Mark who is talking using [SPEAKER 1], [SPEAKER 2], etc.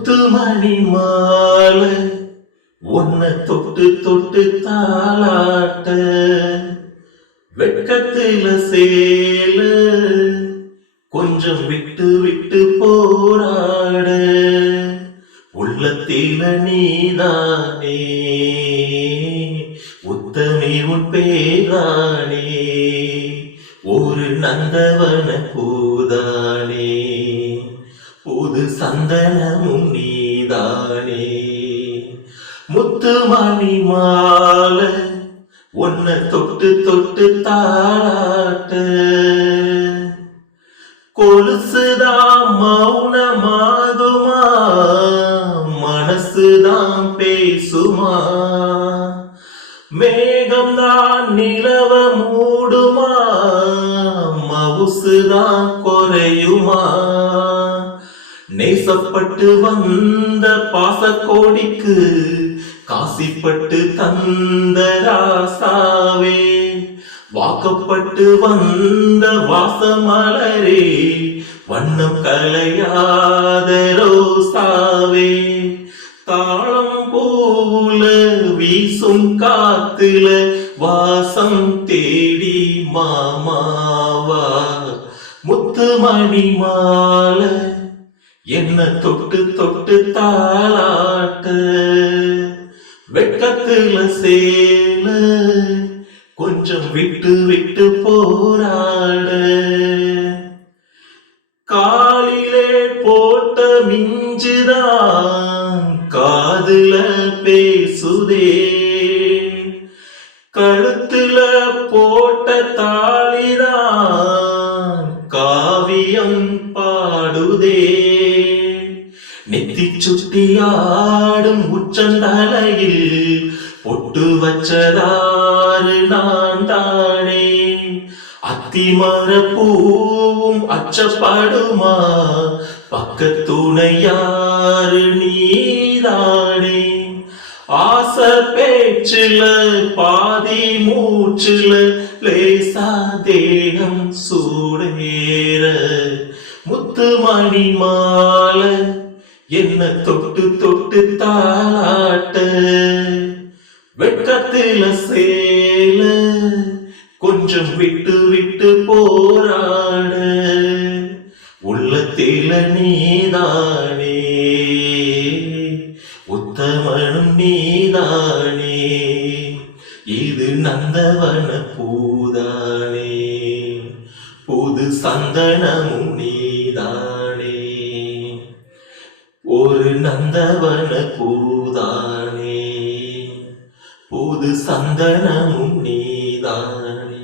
[SPEAKER 1] முத்து மணி மாலை. உன்னை தொட்டு தொட்டு தாளாட்ட. வெட்கத்தில சேல. கொஞ்சம் விட்டு விட்டு போராட. உள்ளத்தில நீதானே. உத்தமி உன் பேரானே. ஒரு நந்தவன பூதானே. புது சந்தனமும் நீதானே. முத்து மணி மாலை ஒன்ன தொட்டு தொட்டு தாளாட்ட. கொலுசுதான் மௌனமாகுமா? மனசுதான் பேசுமா? மேகம்தான் நிலவ மூடுமா? மவுசுதான் குறையுமா? நேசப்பட்டு வந்த பாசக்கோடிக்கு காசிப்பட்டு தந்த ராசாவே. வாக்கப்பட்டு வந்த வாசமலரே வண்ணம் கலையாத ரோசாவே. தாளம் போல வீசும் காத்துல வாசம் தேடி மாமாவா. முத்துமணி மாலை என்ன தொட்டு தொட்டு தாளாட்ட வெட்கத்துல சேல கொஞ்சம் விட்டு விட்டு போராட. காலிலே போட்ட மிஞ்சுதான் காதுல பேசுதே. கழுத்துல போட்ட தாளிதான் நெத்தி சுட்டியாடும் உச்சந்தலையில் பொட்டு வச்சதாறு நான் தானே அத்திமர பூவும் அச்சப்படுமா? பக்கத்துணையாறு நீதானே. ஆச பேச்சில பாதி மூச்சில லேசா தேகம் சூடேற. முத்துமணி மாலை என்ன தொட்டு தொட்டு தாளாட்ட? வெட்கத்தில சேல கொஞ்சம் விட்டு விட்டு போராட. உள்ளத்தில நீதானே. உத்தமனும் நீதானே. இது நந்தவன பூதானே. புது சந்தனமும் நீ ஒரு நந்தவன பூதானே புது சந்தனமும் நீதானே.